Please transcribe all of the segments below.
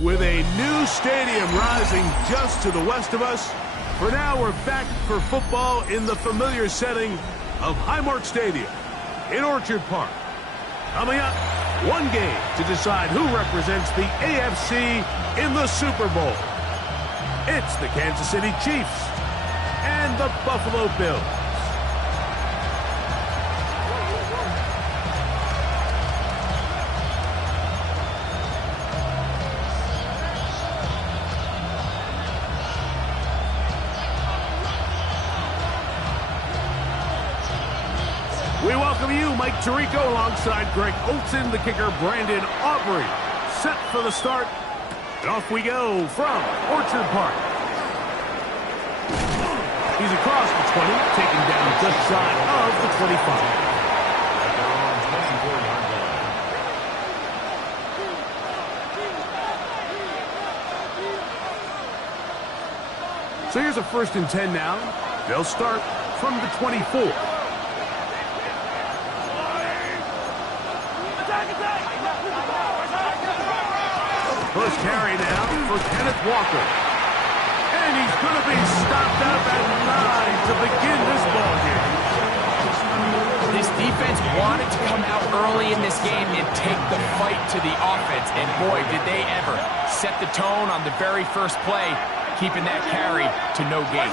With a new stadium rising just to the west of us, for now we're back for football in the familiar setting of Highmark Stadium in Orchard Park. Coming up, one game to decide who represents the AFC in the Super Bowl. It's the Kansas City Chiefs and the Buffalo Bills. We welcome you, Mike Tirico, alongside Greg Olsen, the kicker, Brandon Aubrey. Set for the start. And off we go from Orchard Park. He's across the 20, taken down just shy of the 25. So here's a 1st and 10 now. They'll start from the 24. First carry now for Kenneth Walker. And he's going to be stopped up at 9 to begin this ball game. This defense wanted to come out early in this game and take the fight to the offense. And boy, did they ever set the tone on the very first play, keeping that carry to no gain.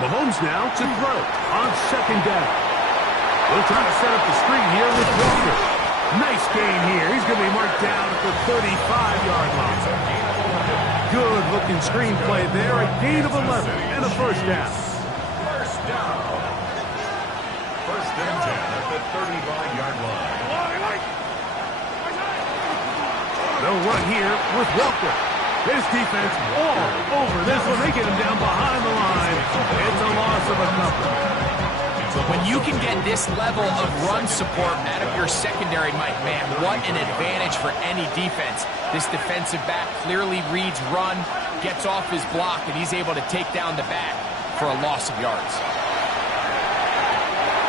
Mahomes now to throw on 2nd down. They'll try to set up the screen here with Walker. Nice gain here. He's going to be marked down at the 35-yard line. Good-looking screen play there. A gain of 11 and a 1st down. First down. 1st and 10 at the 35-yard line. They'll run here with Walker. This defense all over this one. They get him down behind the line. It's a loss of a couple. When you can get this level of run support out of your secondary, Mike, man, what an advantage for any defense. This defensive back clearly reads run, gets off his block, and he's able to take down the back for a loss of yards.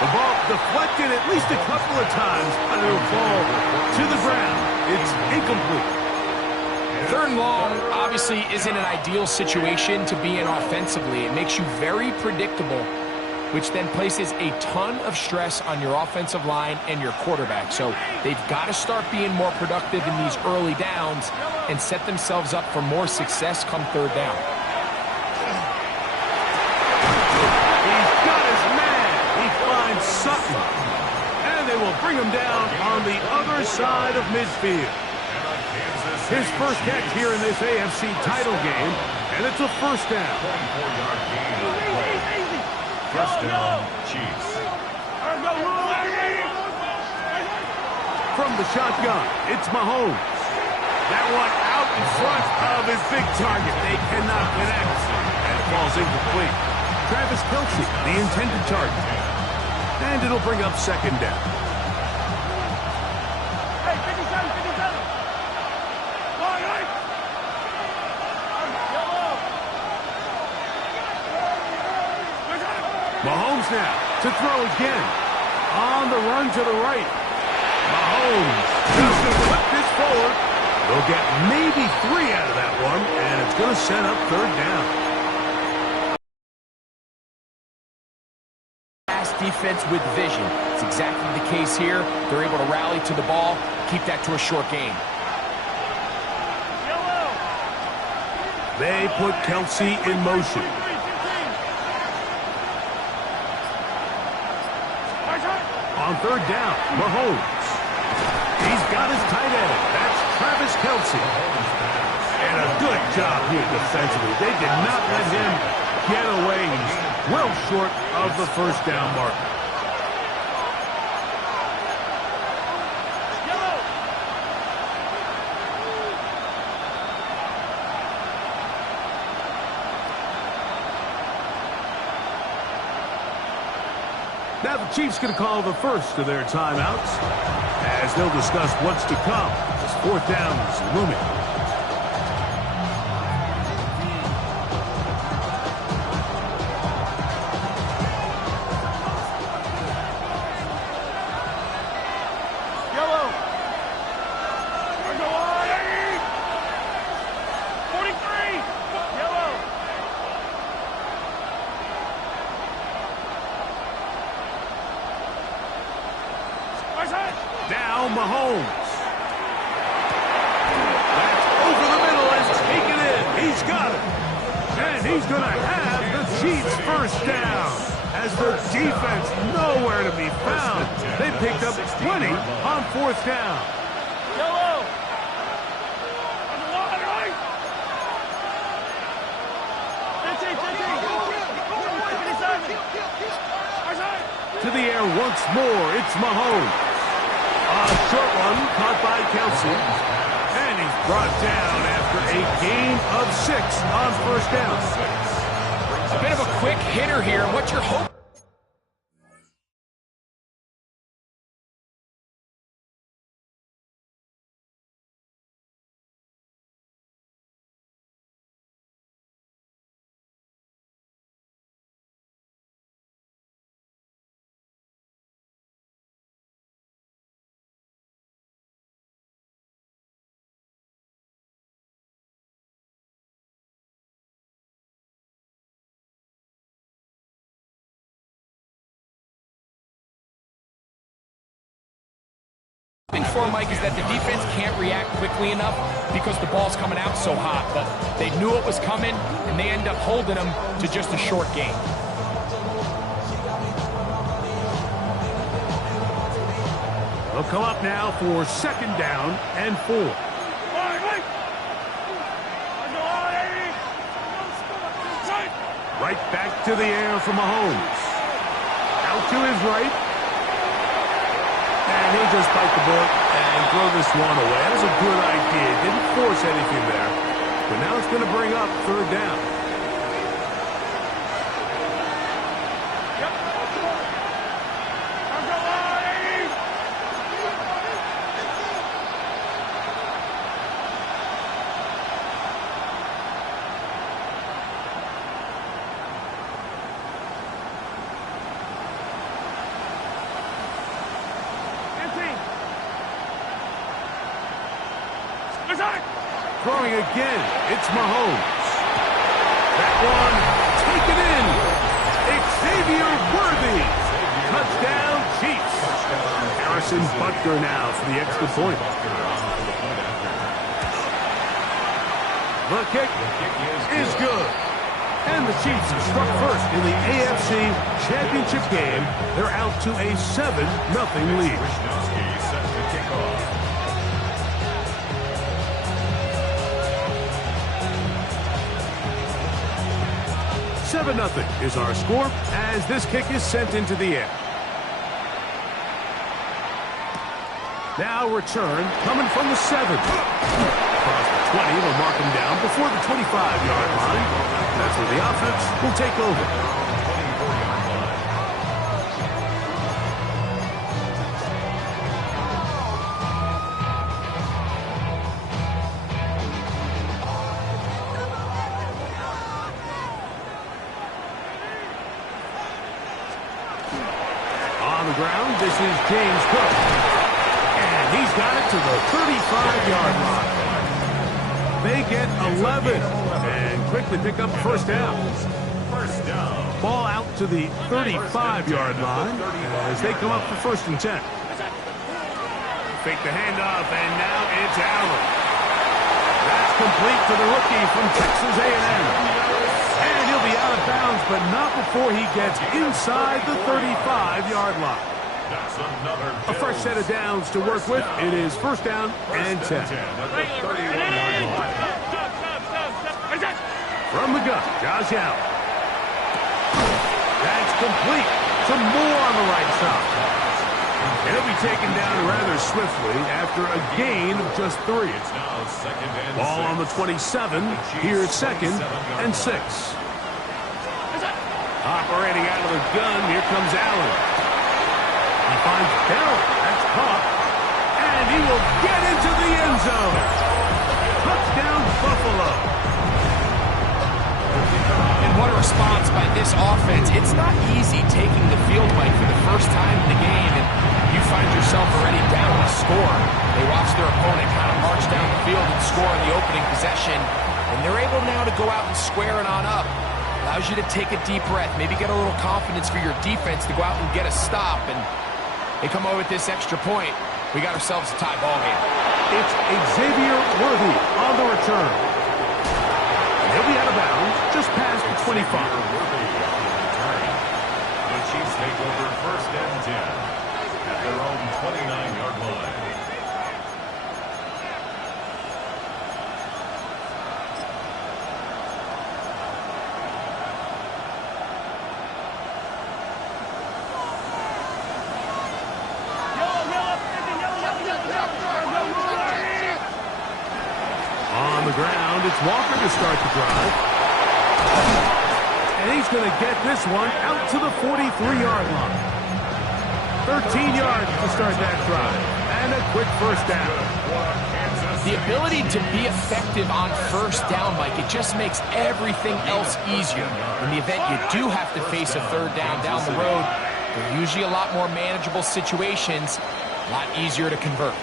The ball deflected at least a couple of times, and it'll fall to the ground. It's incomplete. 3rd and long obviously isn't an ideal situation to be in offensively. It makes you very predictable, which then places a ton of stress on your offensive line and your quarterback. So they've got to start being more productive in these early downs and set themselves up for more success come 3rd down. He's got his man. He finds Sutton. And they will bring him down on the other side of midfield. His first catch here in this AFC title game, and it's a 1st down. 24-yard gain on the play. 1st down, Chiefs. From the shotgun, it's Mahomes. That one out in front of his big target. They cannot connect. And it falls incomplete. Travis Kelce, the intended target. And it'll bring up 2nd down. Mahomes now to throw again. On the run to the right. Mahomes just to flip this forward. They'll get maybe 3 out of that one, and it's going to set up 3rd down. Pass defense with vision. It's exactly the case here. They're able to rally to the ball, keep that to a short gain. They put Kelce in motion. On 3rd down, Mahomes. He's got his tight end. That's Travis Kelce. And a good job here defensively. They did not let him get away. He's well short of the 1st down mark. Now the Chiefs going to call the first of their timeouts as they'll discuss what's to come as 4th down is looming. Now Mahomes. That's over the middle and taken in. He's got it. And he's going to have the Chiefs first down. As the defense nowhere to be found. They picked up 20 on fourth down. To the air once more, it's Mahomes. A short one caught by Kelsey. And he's brought down after a gain of 6 on first down. A bit of a quick hitter here. What's your hope? For Mike is that the defense can't react quickly enough because the ball's coming out so hot, but they knew it was coming and they end up holding them to just a short game. They'll come up now for second down and 4. Right back to the air for Mahomes. Out to his right. And he'll just bite the bullet and throw this one away. That was a good idea. Didn't force anything there. But now it's going to bring up third down. Throwing again, it's Mahomes. That one, taken in. Xavier Worthy. Touchdown, Chiefs. Harrison Butker now for the extra point. The kick is good. And the Chiefs have struck first in the AFC Championship game. They're out to a 7-0 lead. 7-0 is our score as this kick is sent into the air. Now return coming from the 7. Across the 20, they'll mark him down before the 25-yard line. That's where the offense will take over. Ground. This is James Cook. And he's got it to the 35-yard line. They get 11 and quickly pick up first down. Ball out to the 35-yard line as they come up for first and 10. Fake the handoff, and now it's Allen. That's complete to the rookie from Texas A&M. And he'll be out of bounds, but not before he gets inside the 35-yard line. A fresh set of downs to work with. It is first down and 10. From the gun, Josh Allen. That's complete. Some more on the right side. And he'll be taken down rather swiftly after a gain of just 3. Ball on the 27. Here's second and 6. Operating out of the gun, here comes Allen. He finds Bell. That's caught. And he will get into the end zone. Touchdown, Buffalo. And what a response by this offense. It's not easy taking the field, Mike, for the first time in the game, and you find yourself already down a score. They watch their opponent kind of march down the field and score on the opening possession, and they're able now to go out and square it on up. Allows you to take a deep breath, maybe get a little confidence for your defense to go out and get a stop, and They come away with this extra point. We got ourselves a tie ball game. It's Xavier Worthy on the return. And he'll be out of bounds just past the 25. The Chiefs take over 1st and 10 at their own 29-yard line. On the ground, it's Walker to start the drive. And he's going to get this one out to the 43-yard line. 13 yards to start that drive. And a quick first down. The ability to be effective on first down, Mike, it just makes everything else easier. In the event you do have to face a third down the road, they're usually a lot more manageable situations, a lot easier to convert.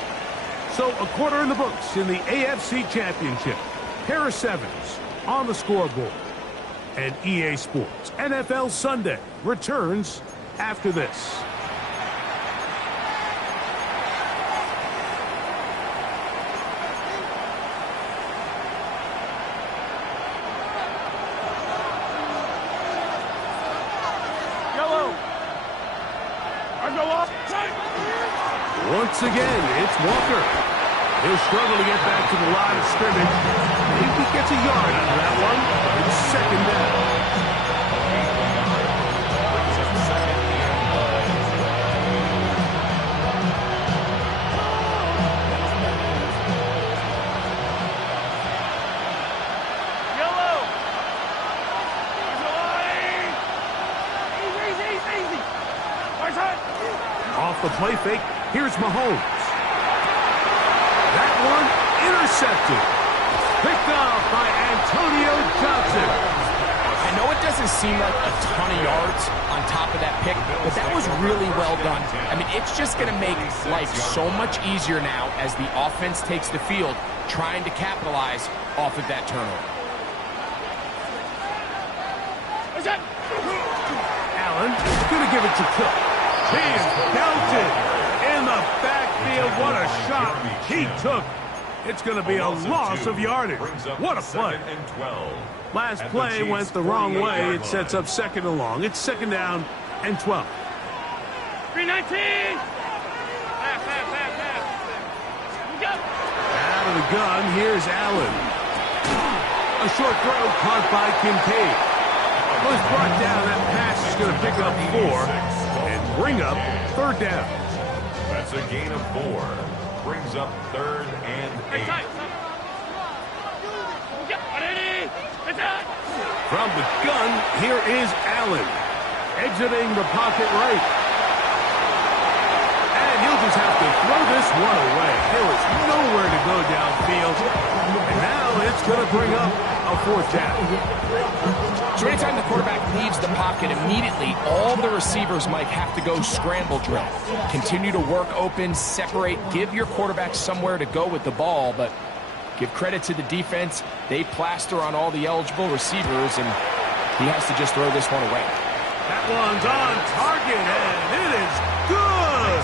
So a quarter in the books in the AFC Championship. Harris Evans on the scoreboard. And EA Sports NFL Sunday returns after this. Once again, it's Walker. He'll struggle to get back to the line of scrimmage. Maybe he gets a yard out of that one. It's 2nd down. Off the play fake, here's Mahomes. That one intercepted. Picked off by Antonio Johnson. I know it doesn't seem like a ton of yards on top of that pick, but that was really well done. I mean, it's just going to make life so much easier now as the offense takes the field, trying to capitalize off of that turnover. Allen is going to give it to Cook. He is belted in the backfield. What a shot he took. It's going to be a loss of yardage. What a play. Last play went the wrong way. It sets up 2nd and long. It's 2nd down and 12. 319. Out of the gun, here's Allen. A short throw caught by Kincaid. Was brought down. That pass is going to pick up 4 and bring up 3rd down. That's a gain of 4. Brings up 3rd and 8. From the gun, here is Allen. Exiting the pocket right. And he'll just have to throw this one away. There was nowhere to go downfield. And now it's going to bring up a 4th down. So anytime the quarterback leaves the pocket, immediately all the receivers might have to go scramble drill. Continue to work open, separate, give your quarterback somewhere to go with the ball, but give credit to the defense. They plaster on all the eligible receivers, and he has to just throw this one away. That one's on target, and it is good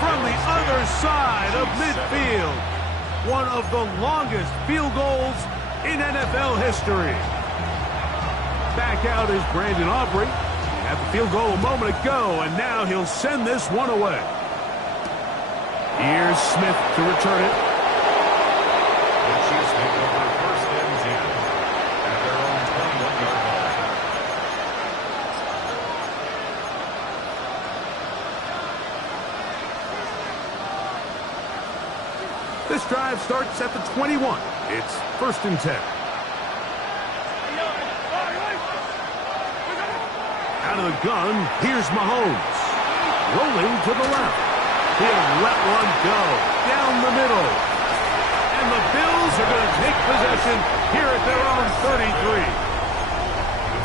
from the other side of midfield. One of the longest field goals in NFL history. Back out is Brandon Aubrey. Had the field goal a moment ago, and now he'll send this one away. Here's Smith to return it. The Chiefs take over 1st and 10 at their own 21-yard line. This drive starts at the 21. It's 1st and 10. Out of the gun, here's Mahomes. Rolling to the left. He'll let one go down the middle. And the Bills are going to take possession here at their own 33.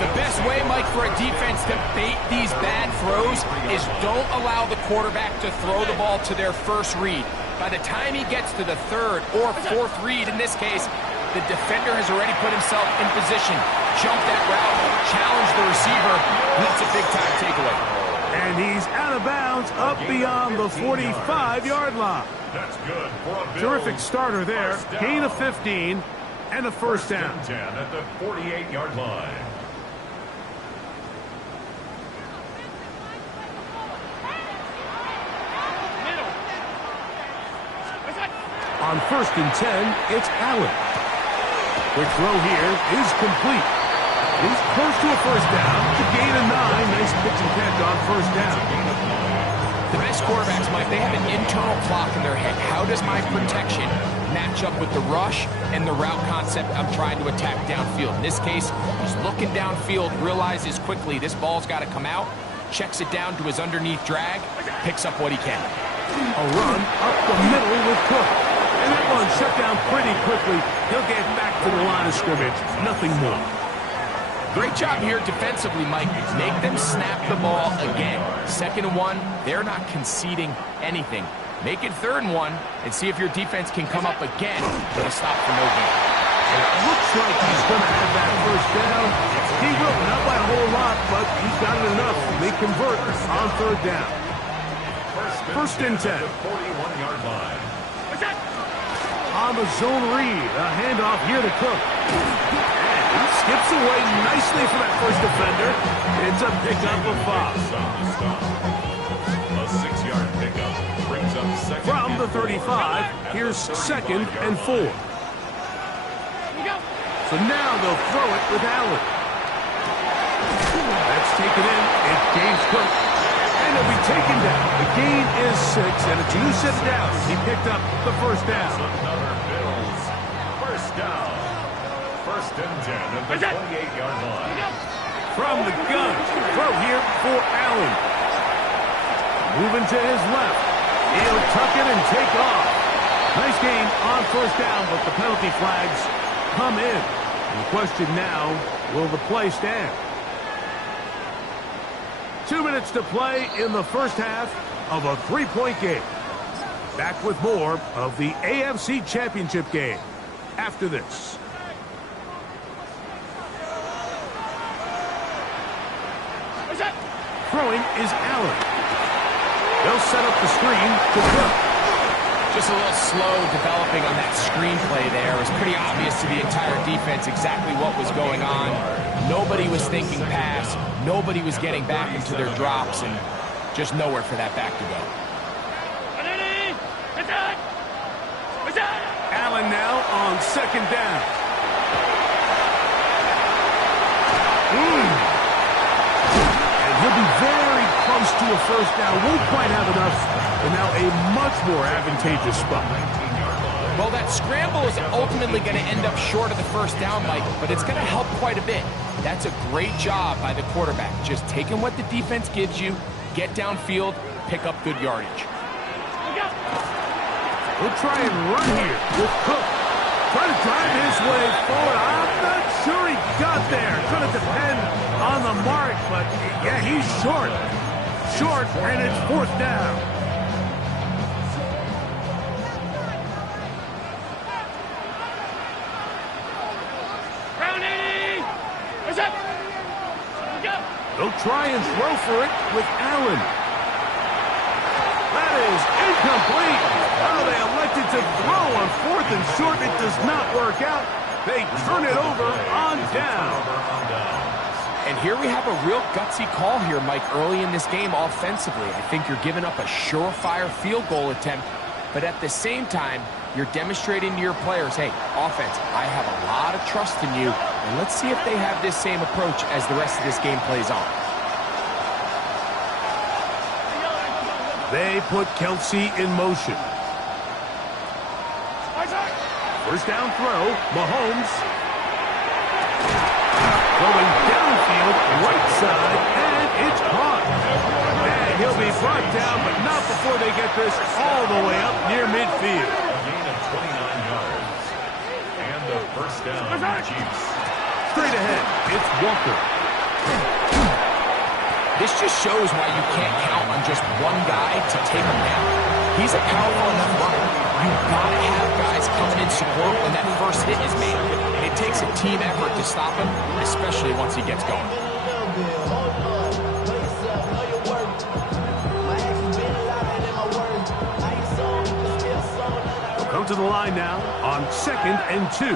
The best way, Mike, for a defense to bait these bad throws is don't allow the quarterback to throw the ball to their first read. By the time he gets to the 3rd or 4th read, in this case, the defender has already put himself in position, jumped that route, challenged the receiver, and that's a big-time takeaway. And he's out of bounds up beyond the 45-yard line. That's good for a Bills. Terrific starter there. Gain of 15 and a first down. 10 at the 48-yard line. On 1st and 10, it's Allen. Quick throw here is complete. He's close to a first down. To gain of 9. Nice pitch and catch on first down. The best quarterbacks, Mike, they have an internal clock in their head. How does my protection match up with the rush and the route concept I'm trying to attack downfield? In this case, he's looking downfield, realizes quickly this ball's got to come out, checks it down to his underneath drag, picks up what he can. A run up the middle with Cook. And that one shut down pretty quickly. He'll get back to the line of scrimmage. Nothing more. Great job here defensively, Mike. Make them snap the ball again. 2nd and 1, they're not conceding anything. Make it 3rd and 1 and see if your defense can come up again with a stop for no gain. It looks like he's going to have that first down. He will, not by a whole lot, but he's got it enough. They convert on 3rd down. First and 10. 41-yard line. On the zone read, a handoff here to Cook. And he skips away nicely for that first defender. It's a pickup of 5. A 6-yard pickup brings up second. From the 35, here's 2nd and 4. So now they'll throw it with Allen. That's taken in. It's James Cook. And he'll be taken down. The gain is 6, and it's Yusuf Down. He picked up the first down. Another Bills first down. 1st and 10 at the 28-yard line. From the gun, throw here for Allen. Moving to his left. He'll tuck it and take off. Nice gain on first down, but the penalty flags come in. And the question now, will the play stand? 2 minutes to play in the first half of a 3-point game. Back with more of the AFC Championship game after this. Throwing is Allen. They'll set up the screen to Cook. Just a little slow developing on that screenplay there. It was pretty obvious to the entire defense exactly what was going on. Nobody was thinking pass. Nobody was getting back into their drops, and just nowhere for that back to go. Allen now on 2nd down. And he'll be very close to a first down. Won't quite have enough, and now a much more advantageous spot. Well, that scramble is ultimately going to end up short of the first down, Mike, but it's going to help quite a bit. That's a great job by the quarterback. Just taking what the defense gives you, get downfield, pick up good yardage. We'll try and run here with Cook. Try to drive his way forward. I'm not sure he got there. Going to depend on the mark, but yeah, he's short. Short, and it's 4th down. They'll try and throw for it with Allen. That is incomplete. Oh, they elected to throw on 4th and short. It does not work out. They turn it over on down. And here we have a real gutsy call here, Mike, early in this game offensively. I think you're giving up a surefire field goal attempt, but at the same time, you're demonstrating to your players, hey, offense, I have a lot of trust in you, and let's see if they have this same approach as the rest of this game plays on. They put Kelsey in motion. First down throw, Mahomes. Going downfield, right side, and it's caught. And he'll be brought down, but not before they get this all the way up near midfield. A gain of 29 yards. And a first down, Chiefs. Straight ahead, it's Walker. This just shows why you can't count on just one guy to take him down. He's a powerful enough runner. You've got to have guys coming in support when that first hit is made. It takes a team effort to stop him, especially once he gets going. to the line now on 2nd and 2.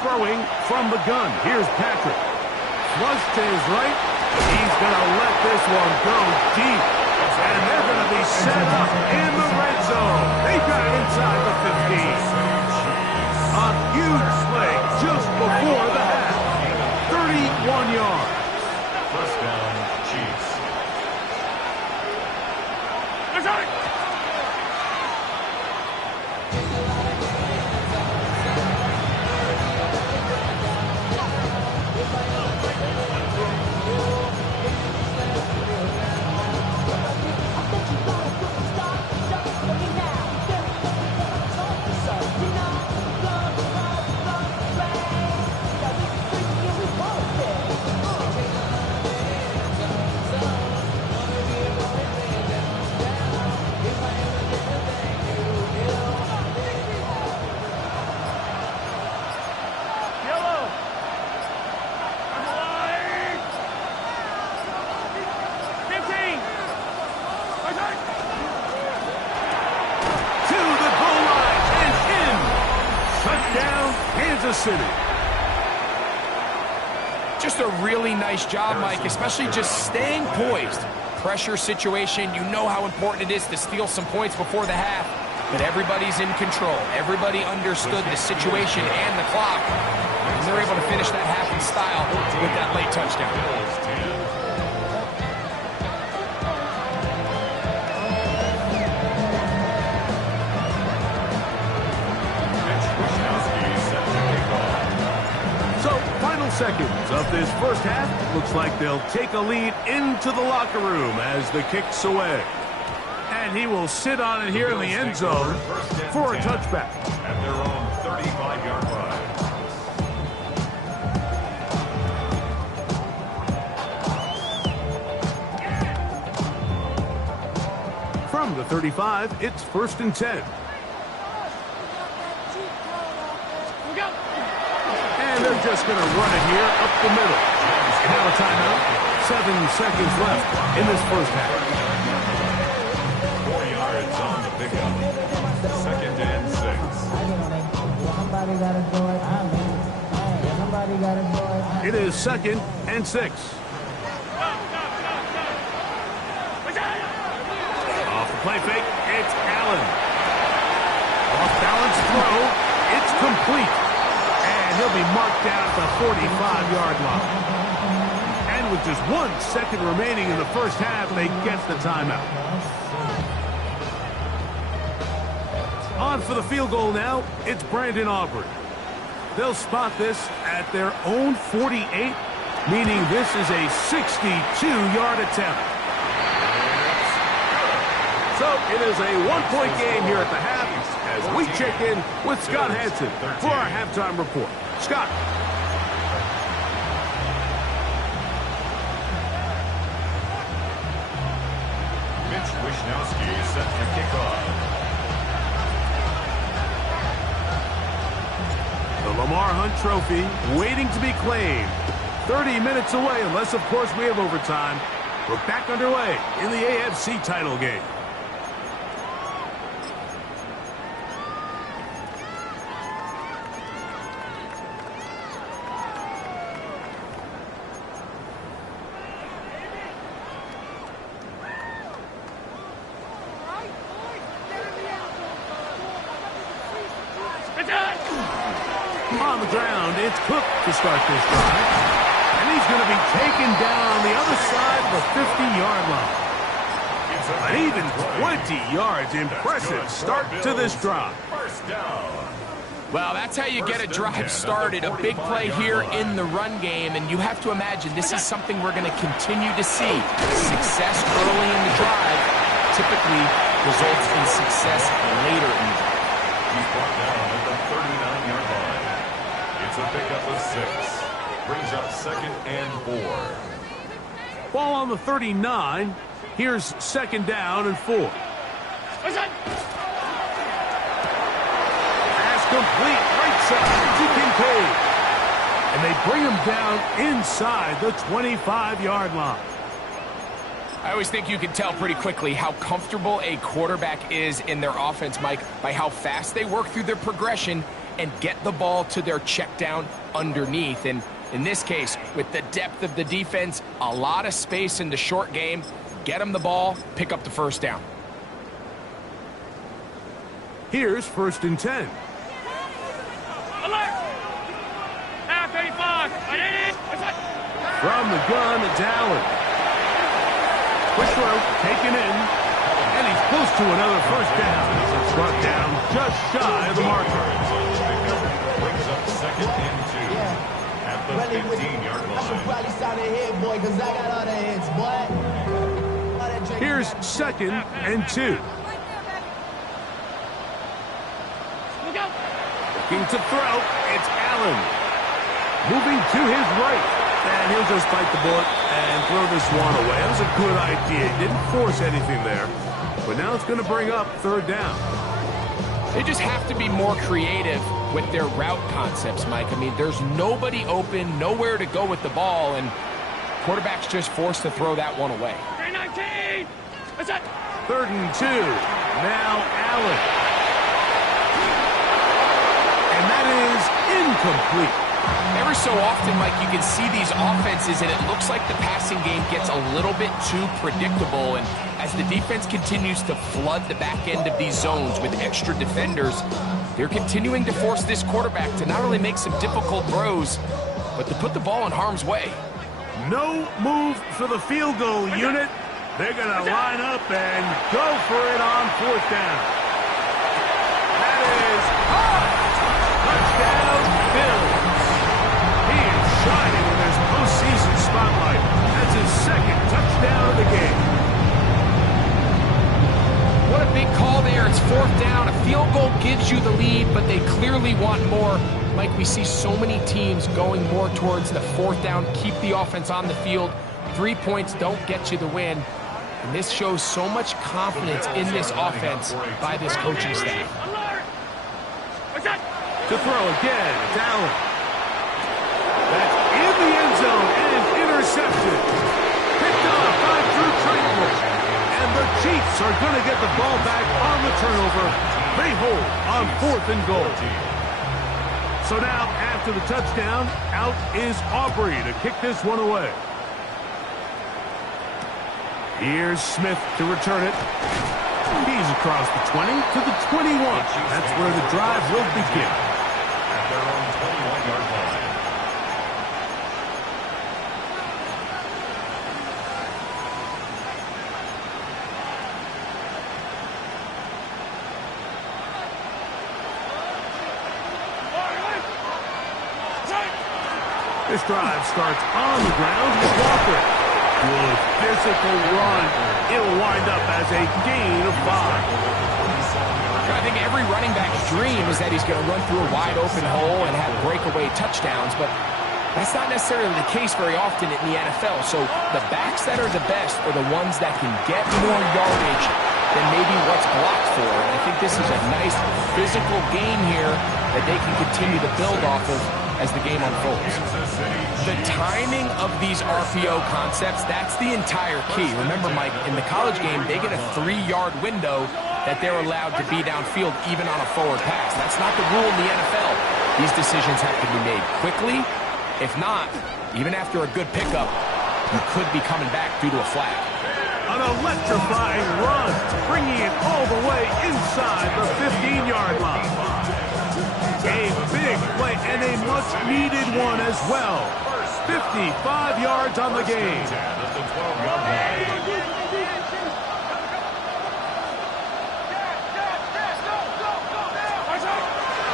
Throwing from the gun. Here's Patrick. Flush to his right. He's going to let this one go deep. And they're going to be set up in the red zone. They got it inside the 15. A huge play just before the half. 31 yards. First down, Chiefs. City. Just a really nice job, Mike, especially just staying poised. Pressure situation, you know how important it is to steal some points before the half, but everybody's in control. Everybody understood the situation and the clock, and they're able to finish that half in style with that late touchdown. Seconds of this first half. Looks like they'll take a lead into the locker room as the kick's away. And he will sit on it here in the end zone for a touchback. At their own 35-yard line. From the 35, it's 1st and 10. And they're just going to run it here up the middle. Now a timeout. 7 seconds left in this first half. 4 yards on the pickup. 2nd and 6. It is 2nd and 6. Off the play fake, it's Allen. Off balance throw, it's complete. He'll be marked down at the 45-yard line. And with just 1 second remaining in the first half, they get the timeout. On for the field goal now, it's Brandon Aubrey. They'll spot this at their own 48, meaning this is a 62-yard attempt. So it is a 1-point game here at the half as we check in with Scott Hanson for our halftime report. Scott. Mitch Wishnowsky set to kick off. The Lamar Hunt Trophy waiting to be claimed. 30 minutes away, unless, of course, we have overtime. We're back underway in the AFC title game. On the ground, it's Cook to start this drive. And he's going to be taken down on the other side of the 50-yard line. An even 20 yards. Impressive start to this drive. First down. Well, that's how you get a drive started. A big play here in the run game, and you have to imagine this is something we're going to continue to see. Success early in the drive typically results in success later in the drive. He's brought down at the 39-yard line. It's a pickup of 6. Brings up 2nd and 4. Ball on the 39. Here's 2nd down and 4. Pass complete right side to Kincaid. And they bring him down inside the 25-yard line. I always think you can tell pretty quickly how comfortable a quarterback is in their offense, Mike, by how fast they work through their progression and get the ball to their check down underneath. And in this case, with the depth of the defense, a lot of space in the short game, get them the ball, pick up the first down. Here's 1st and 10. Alert! Half 85. From the gun, it's Allen. Quick throw, taken in, and he's close to another first down. It's brought down just shy of the marker. Brings up 2nd and 2 at the 15-yard line. Here's 2nd and 2. Looking to throw, it's Allen. Moving to his right, and he'll just bite the bullet and throw this one away. That was a good idea. He didn't force anything there, but now it's going to bring up 3rd down. They just have to be more creative with their route concepts, Mike. I mean, there's nobody open, nowhere to go with the ball, and quarterback's just forced to throw that one away. 319. 3rd and 2. Now Allen. And that is incomplete. Every so often, Mike, you can see these offenses, and it looks like the passing game gets a little bit too predictable. And as the defense continues to flood the back end of these zones with extra defenders, they're continuing to force this quarterback to not only make some difficult throws, but to put the ball in harm's way. No move for the field goal unit. They're going to line up and go for it on 4th down. That is high. Touchdown, Bills. He is shining in this postseason spotlight. That's his 2nd touchdown of the game. What a big call there. It's 4th down. A field goal gives you the lead, but they clearly want more. Mike, we see so many teams going more towards the 4th down, keep the offense on the field. 3 points don't get you the win. And this shows so much confidence in this offense by this coaching staff. Alert! To throw again, it's Allen. That's in the end zone and intercepted. Picked off by Drew Tranquill. And the Chiefs are going to get the ball back on the turnover. They hold on 4th and goal. So now, after the touchdown, out is Aubrey to kick this one away. Here's Smith to return it. He's across the 20 to the 21. That's where the drive will begin. At their own 21-yard line. This drive starts on the ground with Walker. Good physical run. It'll wind up as a gain of 5. I think every running back's dream is that he's going to run through a wide open hole and have breakaway touchdowns, but that's not necessarily the case very often in the NFL. So the backs that are the best are the ones that can get more yardage than maybe what's blocked for. And I think this is a nice physical game here that they can continue to build off of as the game unfolds. The timing of these RPO concepts, that's the entire key. Remember, Mike, in the college game, they get a 3-yard window that they're allowed to be downfield even on a forward pass. That's not the rule in the NFL. These decisions have to be made quickly. If not, even after a good pickup, you could be coming back due to a flag. An electrifying run, bringing it all the way inside the 15-yard line. A big play and a much-needed one as well. 55 yards on the game.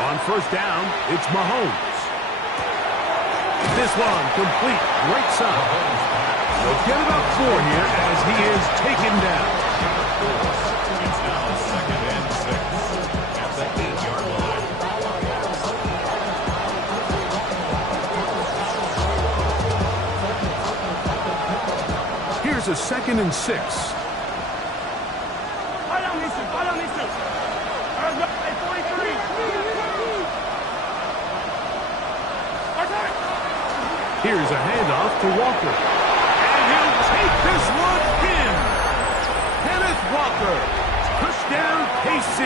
On 1st down, it's Mahomes. This one complete. Great side. They'll get about 4 here as he is taken down. It's now 2nd and 6 at the 8-yard line. Here's a 2nd and 6. Here's a handoff to Walker. And he'll take this one in. Kenneth Walker. Touchdown, KC.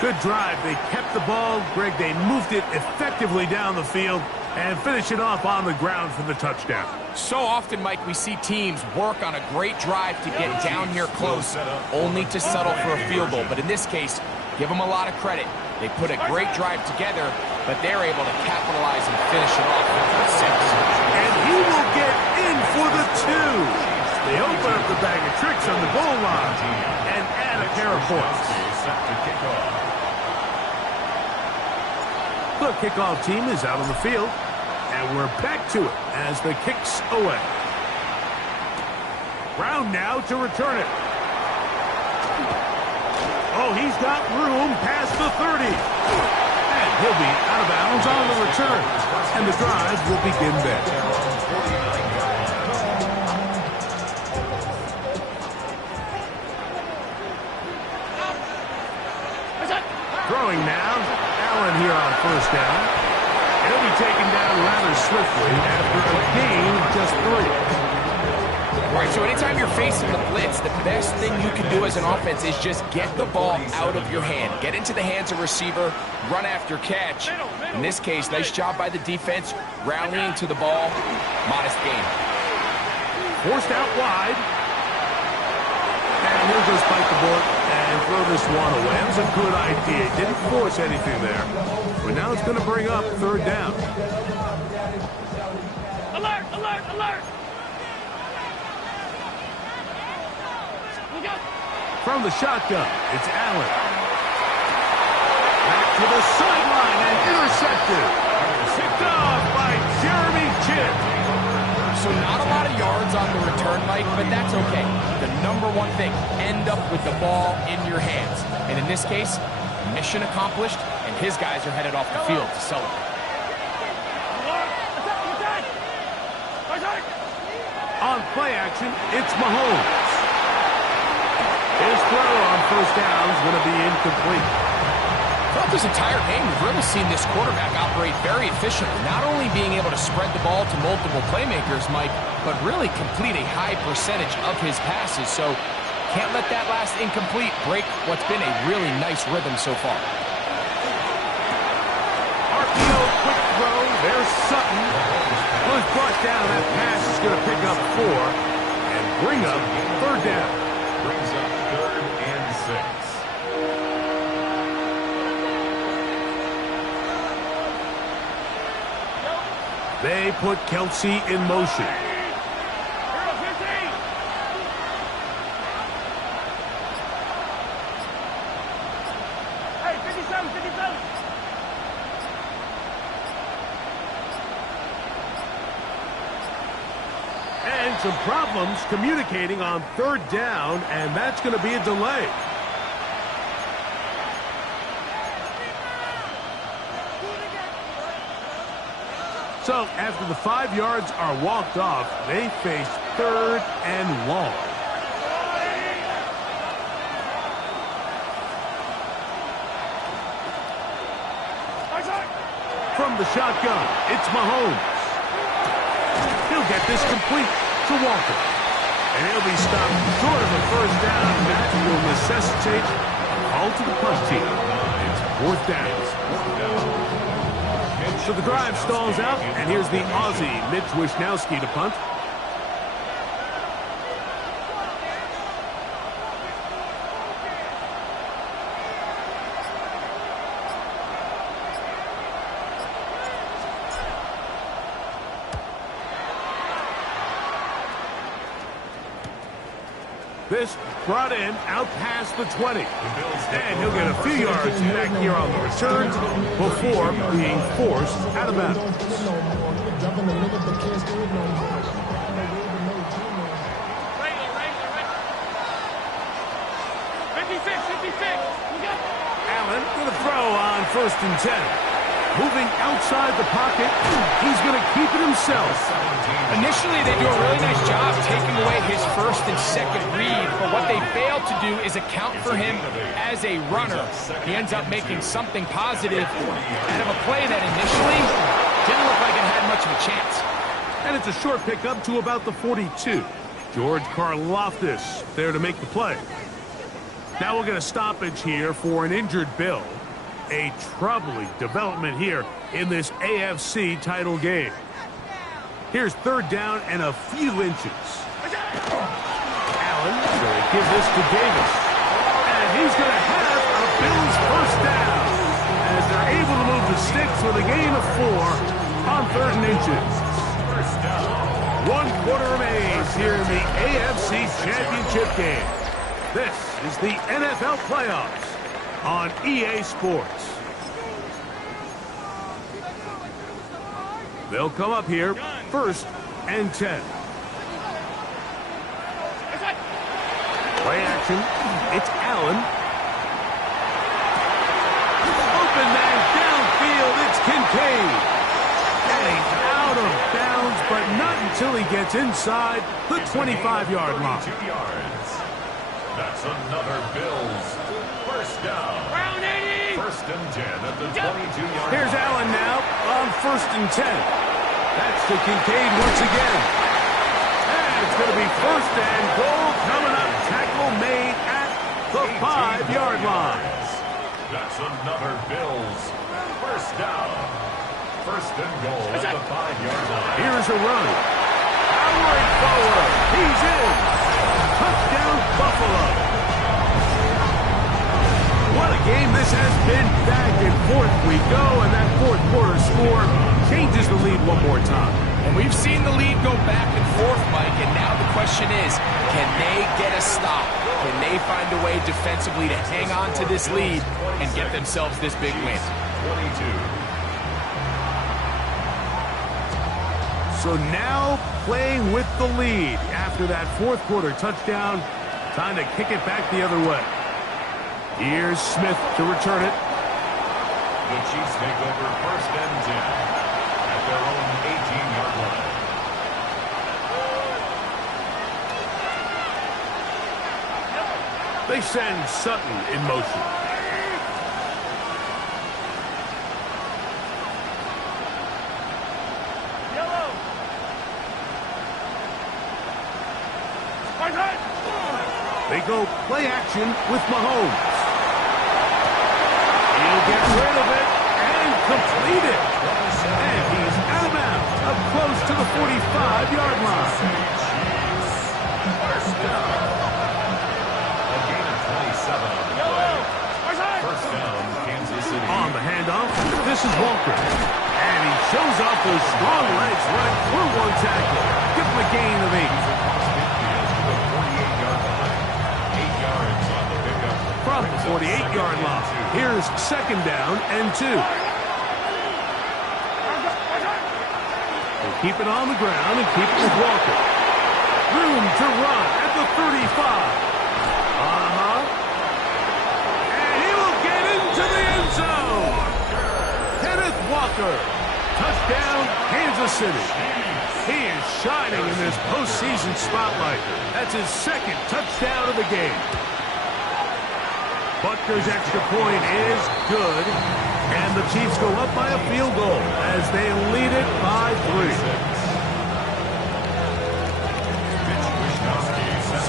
Good drive. They kept the ball. Greg, they moved it effectively down the field and finish it off on the ground for the touchdown. So often, Mike, we see teams work on a great drive to get down here close, only to settle for a field goal. But in this case, give them a lot of credit. They put a great drive together, but they're able to capitalize and finish it off with 6. And he will get in for the 2. They open up the bag of tricks on the goal line and add a pair of points. The kickoff team is out on the field, and we're back to it as the kick's away. Brown now to return it. Oh, he's got room past the 30. And he'll be out of bounds on the return. And the drive will begin there. Throwing now, Allen here on first down. He'll be taken down rather swiftly after a gain of just 3. All right, so anytime you're facing the blitz, the best thing you can do as an offense is just get the ball out of your hand. Get into the hands of receiver, run after catch. In this case, nice job by the defense, rallying to the ball. Modest gain. Forced out wide. And he'll just bite the bullet and throw this one away. That was a good idea. Didn't force anything there. But now it's going to bring up third down. Alert, alert, alert. From the shotgun, it's Allen. Back to the sideline and intercepted. Picked off by Jeremy Chinn. So not a lot of yards on the return, Mike, but that's okay. The number one thing, end up with the ball in your hands. And in this case, mission accomplished, and his guys are headed off the field to celebrate. On play action, it's Mahomes. His throw on first down is going to be incomplete. Throughout this entire game, we've really seen this quarterback operate very efficiently, not only being able to spread the ball to multiple playmakers, Mike, but really complete a high percentage of his passes. So can't let that last incomplete break what's been a really nice rhythm so far. RPO quick throw. There's Sutton. Was brought down. That pass is going to pick up 4 and bring up third down. Brings up 3rd and 6. They put Kelsey in motion. Hey, 57, 57. And some problems communicating on third down, and that's going to be a delay. So after the 5 yards are walked off, they face 3rd and long. From the shotgun, it's Mahomes. He'll get this complete to Walker. And he'll be stopped short of a first down. That will necessitate a call to the punt team. It's 4th down. So the drive stalls out, and here's the Aussie, Mitch Wishnowsky, to punt. This brought in out past the 20. And he'll get a few yards back here on the return before being forced out of bounds. 56, 56. Allen with a throw on 1st and 10. Moving outside the pocket, he's going to keep it himself. Initially, they do a really nice job taking away his 1st and 2nd read, but what they fail to do is account for him as a runner. He ends up making something positive out of a play that initially Didn't look like it had much of a chance. And it's a short pickup to about the 42. George Karlaftis there to make the play. Now we'll get a stoppage here for an injured Bill. A troubling development here in this AFC title game. Here's third down and a few inches. Allen going to give this to Davis. And he's going to have a Bills first down as they're able to move the sticks with a gain of 4 on 3rd and inches. 1 quarter remains here in the AFC Championship game. This is the NFL playoffs on EA Sports. They'll come up here, 1st and 10. Play action. It's Allen. Open man downfield. It's Kincaid. And he's out of bounds, but not until he gets inside the 25-yard line. 32 yards. That's another Bills first down. Round 80. 1st and 10 at the 22-yard line. Here's Allen now on 1st and 10. That's to Kincaid once again. And it's going to be 1st and goal coming up. Tackle made at the 5-yard line. That's another Bills first down. 1st and goal at the 5-yard line. Here's a run. Powering forward. He's in. Touchdown, Buffalo. What a game this has been. Back and forth we go, and that 4th quarter score changes the lead one more time. And we've seen the lead go back and forth, Mike, and now the question is, can they get a stop? Can they find a way defensively to hang on to this lead and get themselves this big win? 22. So now playing with the lead after that 4th quarter touchdown. Time to kick it back the other way. Here's Smith to return it. The Chiefs take over 1st and 10 at their own 18-yard line. They send Sutton in motion. Yellow. They go play action with Mahomes. He'll get rid of it and complete it. And he's out of bounds, up close to the 45-yard line. First down. A gain of 27 on the play. First down, Kansas City. On the handoff, this is Walker. And he shows off those strong legs right through one tackle. Give him a gain of 8. From the 48-yard line. Here's 2nd down and 2. We'll keep it on the ground and keep it with Walker. Room to run at the 35. And he will get into the end zone. Kenneth Walker. Touchdown, Kansas City. He is shining in this postseason spotlight. That's his 2nd touchdown of the game. Butker's extra point is good, and the Chiefs go up by a field goal as they lead it by 3.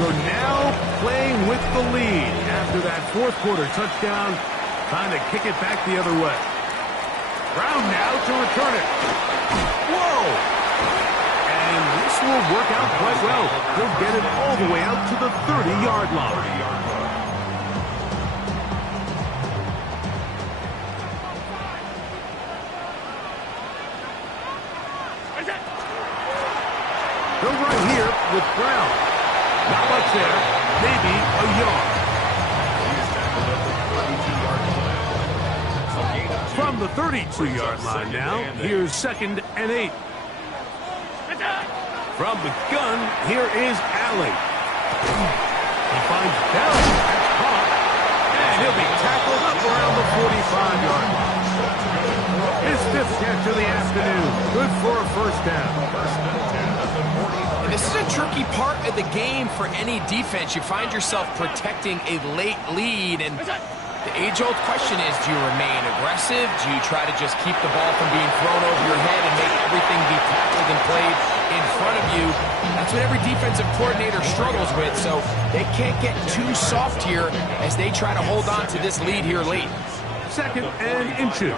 So now playing with the lead after that 4th quarter touchdown, trying to kick it back the other way. Brown now to return it. Whoa! And this will work out quite well. He'll get it all the way out to the 30-yard line. Go right here with Brown. Not much there. Maybe a yard. From the 32-yard line now, here's 2nd and 8. From the gun, here is Allen. He finds Bell. That's caught. And he'll be tackled up around the 45-yard line. His 5th catch of the afternoon. Good for a first down. And this is a tricky part of the game for any defense. You find yourself protecting a late lead, and The age-old question is, do you remain aggressive? Do you try to just keep the ball from being thrown over your head and make everything be tackled and played in front of you? That's what every defensive coordinator struggles with, so they can't get too soft here as they try to hold on to this lead here late. 2nd and inches.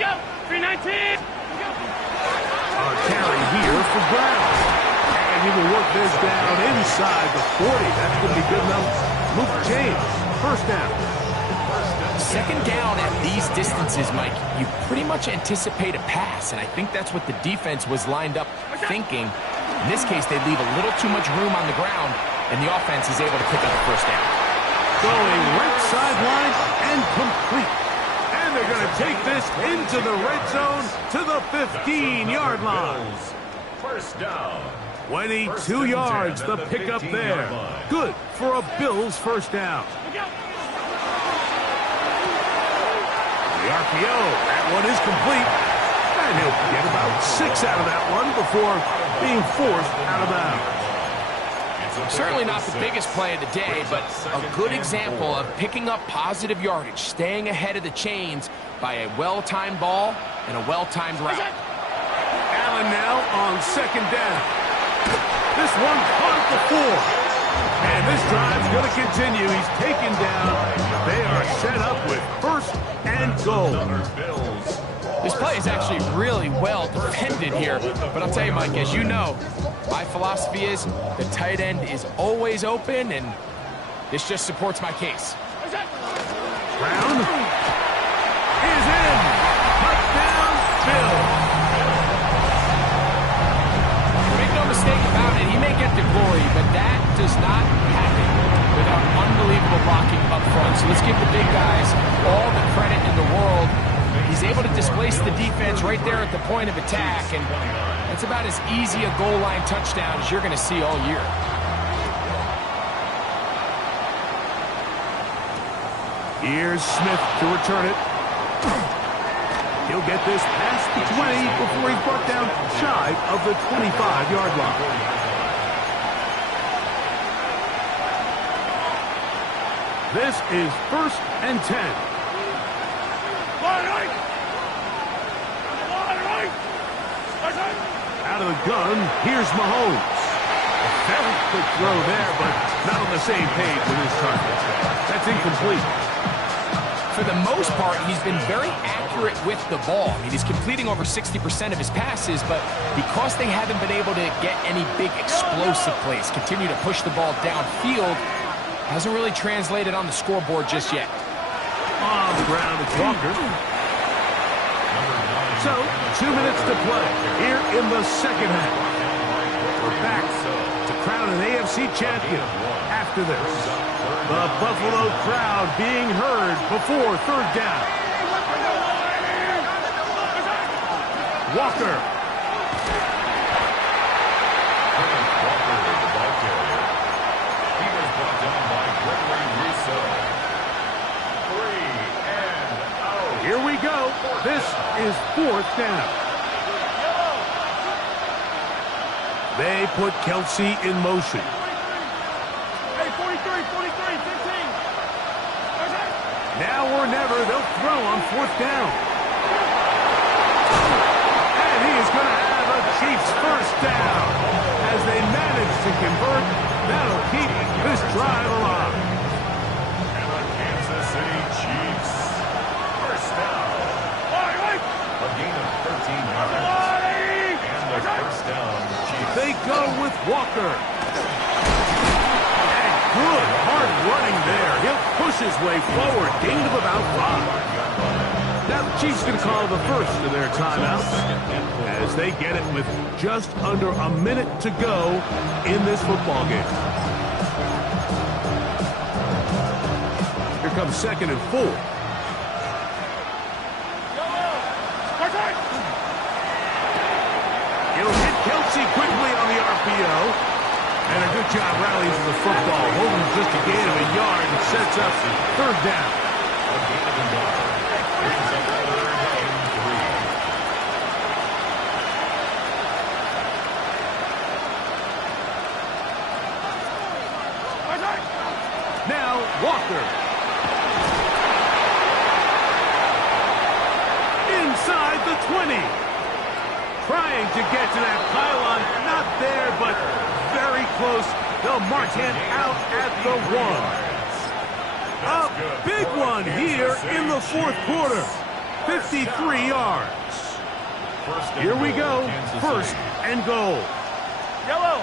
Go! 319! A carry here for Brown. And he will work this down inside the 40. That's going to be good enough. Luke James, 1st down. 2nd down at these distances, Mike, you pretty much anticipate a pass, and I think that's what the defense was lined up thinking. In this case, they leave a little too much room on the ground, and the offense is able to pick up a 1st down. Going right sideline and complete. And they're going to take this into the red zone to the 15-yard line. 1st down. 22 yards, the pickup there. Good for a Bills 1st down. The RPO, that one is complete. And he'll get about 6 out of that one before being forced out of bounds. Certainly not the biggest play of the day, but a good example of picking up positive yardage, staying ahead of the chains by a well-timed ball and a well-timed route. Allen now on 2nd down. This one caught before. And this drive's going to continue. He's taken down. They are set up with 1st and goal. This play is actually really well defended here. But I'll tell you, Mike, as you know, my philosophy is the tight end is always open, and this just supports my case. Brown is in. Touchdown, Bill. Make no mistake about it, he may get the glory, but that does not happen without unbelievable blocking up front. So let's give the big guys all the credit in the world. He's able to displace the defense right there at the point of attack, and that's about as easy a goal line touchdown as you're going to see all year. Here's Smith to return it. He'll get this past the 20 before he's brought down shy of the 25-yard line. This is 1st and 10. Out of the gun, here's Mahomes. A very quick throw there, but not on the same page with his target. That's incomplete. For the most part, he's been very accurate with the ball. I mean, he's completing over 60% of his passes, but because they haven't been able to get any big explosive plays, continue to push the ball downfield, hasn't really translated on the scoreboard just yet. On the ground, it's Walker. So, 2 minutes to play here in the 2nd half. We're back to crown an AFC champion after this. The Buffalo crowd being heard before 3rd down. Walker. He was brought down by Gregory Rousseau. 3 and out. Here we go. This is 4th down. They put Kelsey in motion. Hey, 43, 43, 15. Now or never, they'll throw on 4th down. And he is going to have a Chiefs 1st down. As they manage to convert, that'll keep this drive alive. And the Kansas City Chiefs. 1st down. A gain of 13 yards. And the 1st down, Chiefs. They go with Walker. And good hard running there. He'll push his way forward. Gain of about 5. Now the Chiefs going to call the first of their timeouts as they get it with just under a minute to go in this football game. Here comes 2nd and 4. He'll hit Kelsey quickly on the RPO. And a good job rallies the football. Holding just a gain of a yard and sets up 3rd down. A gain of a yard. Brings up 3rd and 3. Now Walker. 20. Trying to get to that pylon. Not there, but very close. They'll mark him out at the 1. A big one here in the fourth quarter. 53 yards. Here we go. First and goal. Yellow.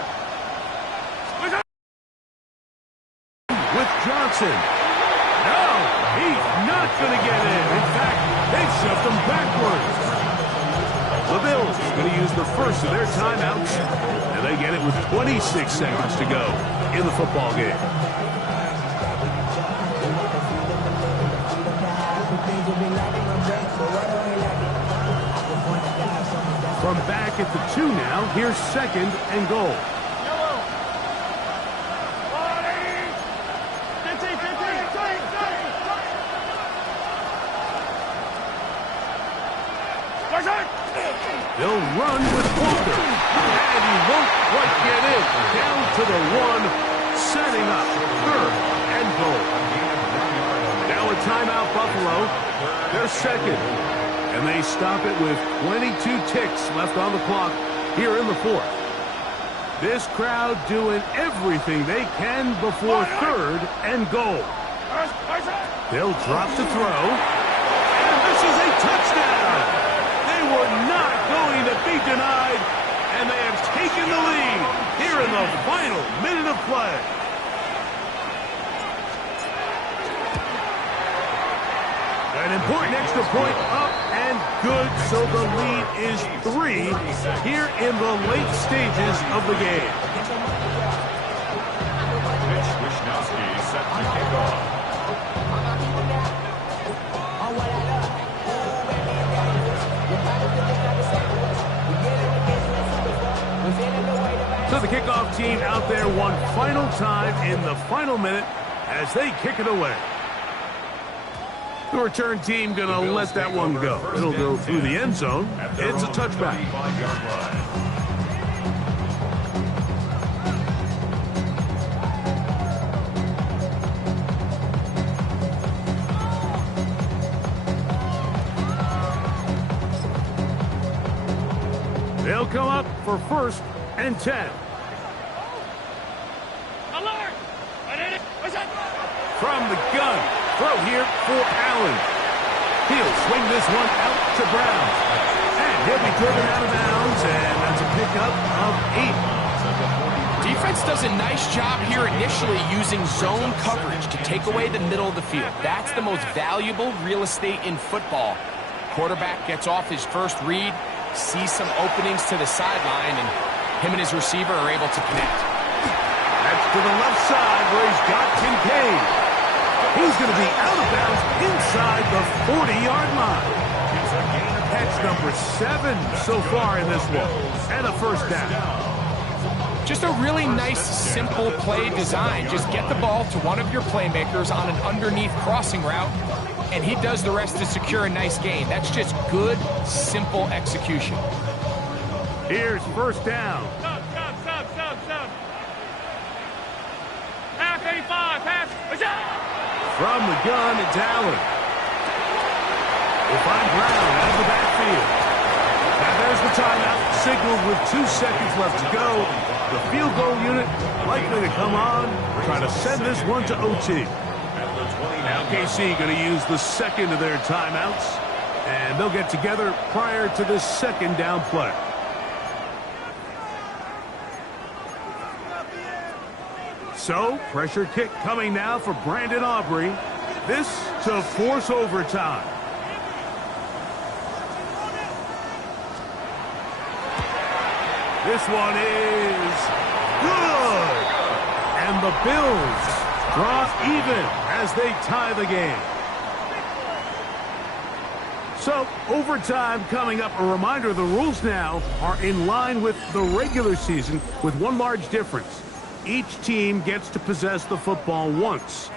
With Johnson. No, he's not going to get in. In fact, they've shoved him backwards. The Bills going to use the first of their timeouts, and they get it with 26 seconds to go in the football game. From back at the 2 now, here's second and goal. Yellow. 15, 15. They'll run with Walker, and he won't quite get in. Down to the 1, setting up third and goal. Now a timeout, Buffalo. They're second, and they stop it with 22 ticks left on the clock here in the fourth. This crowd doing everything they can before third and goal. They'll drop to throw, and this is a touchdown. They were not going to be denied, and they have taken the lead here in the final minute of play. An important extra point up and good, so the lead is 3 here in the late stages of the game. Mitch Wishnowsky set to kick off. So the kickoff team out there one final time in the final minute as they kick it away. The return team going to let that one go. It'll go through the end zone. It's a touchback. They'll come up for first and 10. Alert! From the gun, throw here for Allen. He'll swing this one out to Brown. And he'll be driven out of bounds, and that's a pickup of 8. Defense does a nice job here initially using zone coverage to take away the middle of the field. That's the most valuable real estate in football. Quarterback gets off his first read, sees some openings to the sideline, and him and his receiver are able to connect. That's to the left side where he's got Kincaid. He's going to be out of bounds inside the 40-yard line. Catch number 7 so far in this one, and a first down. Just a really nice, simple play design. Just get the ball to one of your playmakers on an underneath crossing route, and he does the rest to secure a nice gain. That's just good, simple execution. Here's first down. Stop. Half 85, pass. From the gun, it's Allen. We'll find Brown out of the backfield. Now there's the timeout, signaled with 2 seconds left to go. The field goal unit likely to come on, try to send this one to OT. Now KC going to use the second of their timeouts, and they'll get together prior to this second down play. So, pressure kick coming now for Brandon Aubrey. This to force overtime. This one is good. And the Bills draw even as they tie the game. So, overtime coming up. A reminder, the rules now are in line with the regular season with one large difference. Each team gets to possess the football once.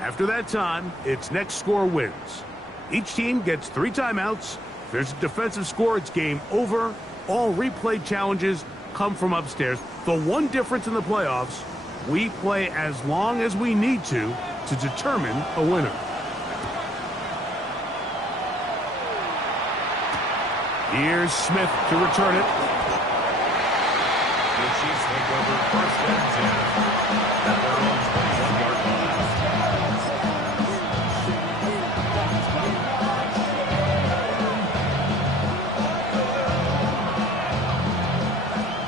After that time, its next score wins. Each team gets 3 timeouts. If there's a defensive score, it's game over. All replay challenges come from upstairs. The one difference in the playoffs, we play as long as we need to determine a winner. Here's Smith to return it. The Chiefs take over 1st and 10 at their own 21-yard line.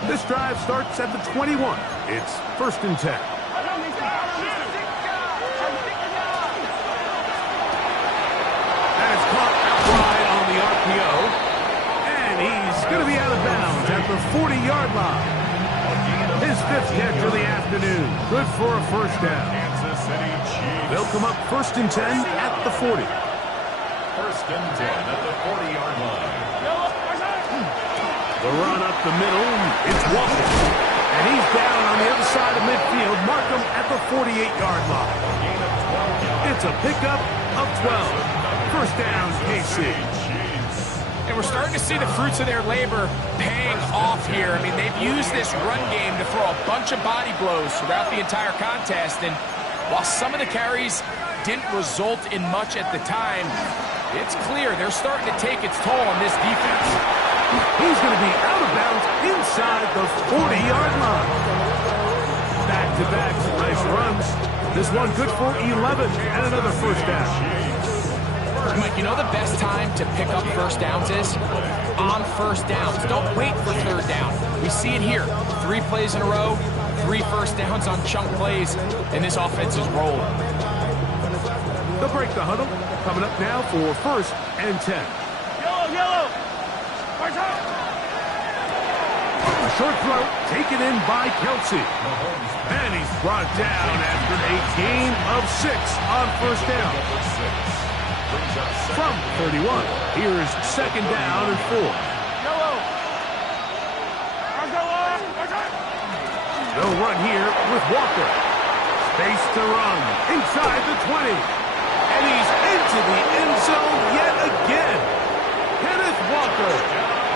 This drive starts at the 21. It's 1st and 10. That's caught outside on the RPO. And he's going to be out of bounds at the 40-yard line. His 5th catch of the afternoon. Good for a 1st down. Kansas City Chiefs. They'll come up 1st and 10 at the 40. 1st and 10 at the 40-yard line. The run up the middle. It's Walker. And he's down on the other side of midfield. Mark him at the 48-yard line. Gain of 12 yards. It's a pickup of 12. 1st down, KC. And we're starting to see the fruits of their labor paying off here. I mean, they've used this run game to throw a bunch of body blows throughout the entire contest. And while some of the carries didn't result in much at the time, it's clear they're starting to take its toll on this defense. He's going to be out of bounds inside the 40-yard line. Back-to-back, nice runs. This one good for 11 and another 1st down. Mike, you know the best time to pick up 1st downs is? On 1st downs. Don't wait for 3rd down. We see it here. 3 plays in a row, 3 1st downs on chunk plays, and this offense is rolling. They'll break the huddle. Coming up now for 1st and 10. Yellow. A short throw taken in by Kelsey. And he's brought down after a gain of 6 on 1st down. From 31, here's 2nd down and 4. They'll run here with Walker. Space to run inside the 20. And he's into the end zone yet again. Kenneth Walker.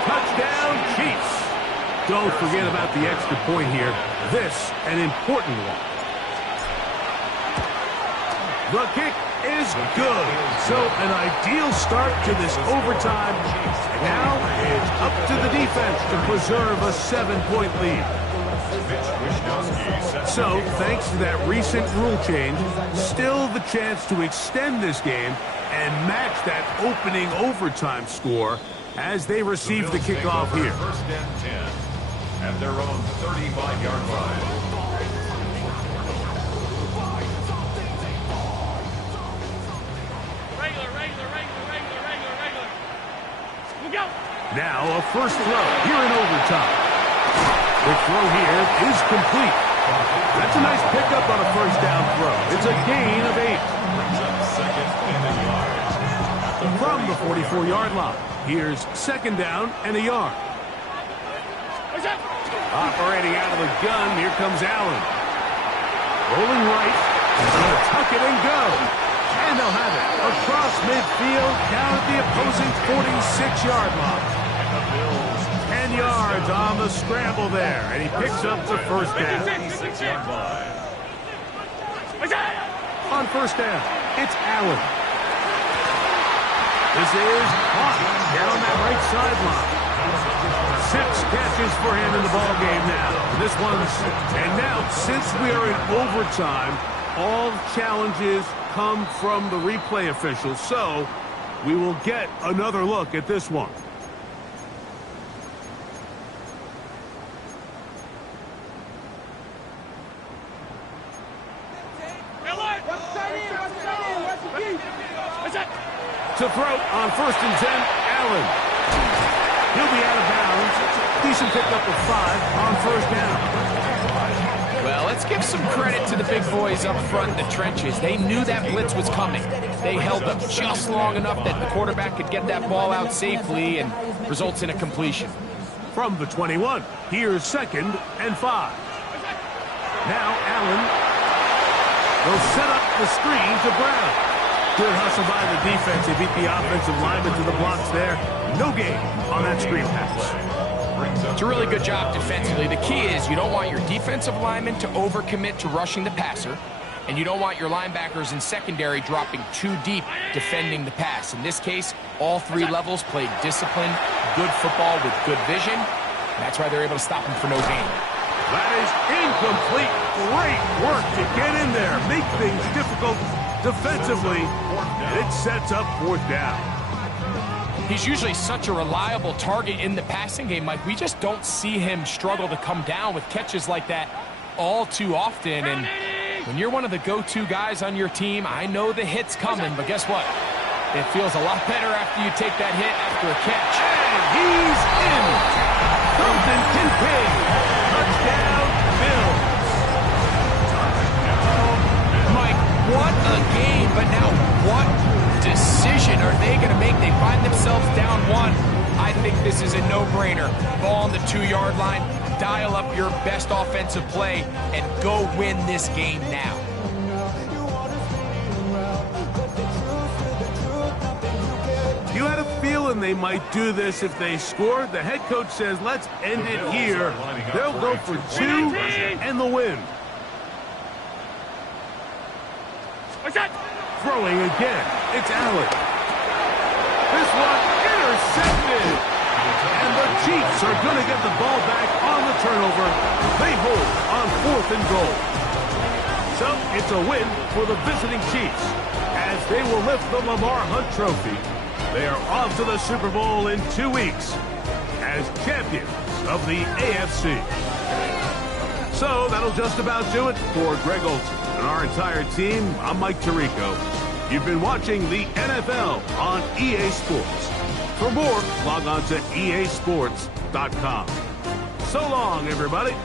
Touchdown, Chiefs. Don't forget about the extra point here. This, an important one. The kick is good. So an ideal start to this overtime. Now it's up to the defense to preserve a 7-point lead. So thanks to that recent rule change, still the chance to extend this game and match that opening overtime score as they receive the kickoff here. 1st and 10 at their own 35-yard line. Now a 1st throw here in overtime. The throw here is complete. That's a nice pickup on a 1st down throw. It's a gain of 8. From the 44-yard line, here's 2nd down and a yard. Operating out of the gun, here comes Allen. Rolling right, gonna tuck it and go. And they'll have it across midfield down at the opposing 46-yard line. 10 yards on the scramble there, and he picks up the 1st down. On 1st down, it's Allen. This is caught down that right sideline. 6 catches for him in the ball game now. This one's, and now since we are in overtime, all challenges come from the replay officials, so we will get another look at this one. To throw on 1st and 10, Allen. He'll be out of bounds. Decent pickup of 5 on 1st down. Well, let's give some credit to the big boys up front in the trenches. They knew that blitz was coming. They held up just long enough that the quarterback could get that ball out safely and results in a completion. From the 21, here's 2nd and 5. Now Allen will set up the screen to Brown. Good hustle by the defense. They beat the offensive lineman to the blocks there. No gain on that screen pass. It's a really good job defensively. The key is you don't want your defensive lineman to overcommit to rushing the passer. And you don't want your linebackers and secondary dropping too deep defending the pass. In this case, all three levels played disciplined, good football with good vision. That's why they're able to stop him for no gain. That is incomplete. Great work to get in there, make things difficult defensively, and it sets up fourth down. He's usually such a reliable target in the passing game, Mike. We just don't see him struggle to come down with catches like that all too often. And when you're one of the go-to guys on your team, I know the hit's coming, but guess what? It feels a lot better after you take that hit after a catch. And he's in. Colton Kincaid. Touchdown, Bills. Mike, what a game, but now what decision are they going to make? They find themselves down one. I think this is a no-brainer. Ball on the 2-yard line, dial up your best offensive play, and go win this game now. You had a feeling they might do this if they scored. The head coach says, let's end it here. They'll go for 2 and the win. Throwing again. It's Allen. This one intercepted. And the Chiefs are going to get the ball back on the turnover. They hold on 4th and goal. So it's a win for the visiting Chiefs as they will lift the Lamar Hunt Trophy. They are off to the Super Bowl in 2 weeks as champions of the AFC. So that'll just about do it for Greg Olsen and our entire team. I'm Mike Tirico. You've been watching the NFL on EA Sports. For more, log on to easports.com. So long, everybody.